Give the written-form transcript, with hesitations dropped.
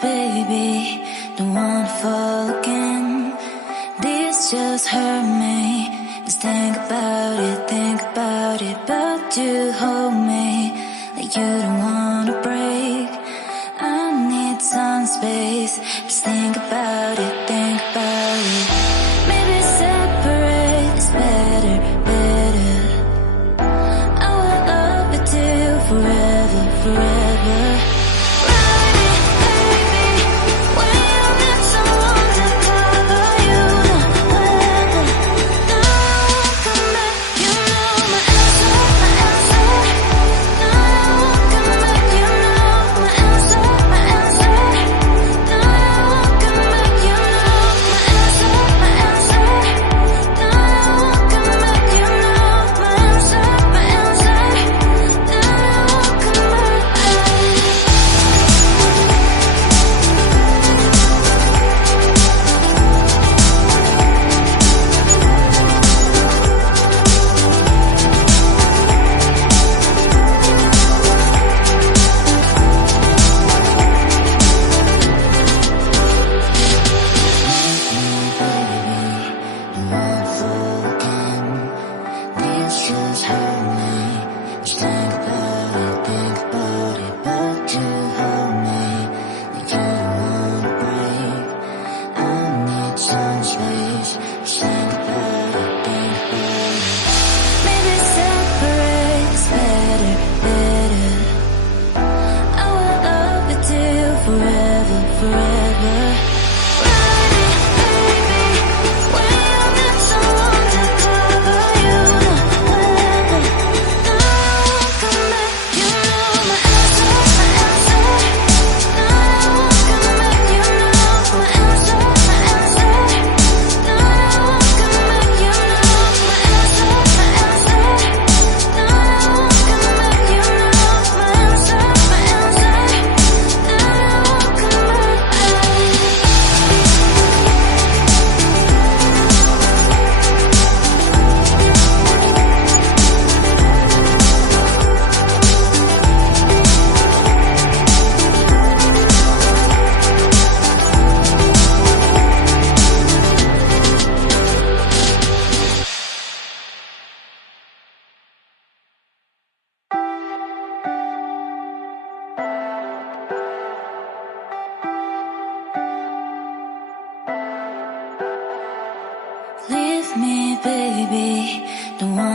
baby, don't wanna fall again. This just hurt me. Just think about it, but you hold me like you don't wanna break. I need some space. Just think about it, maybe separate is better, better. I will love you till forever, forever. Leave me, baby, don't want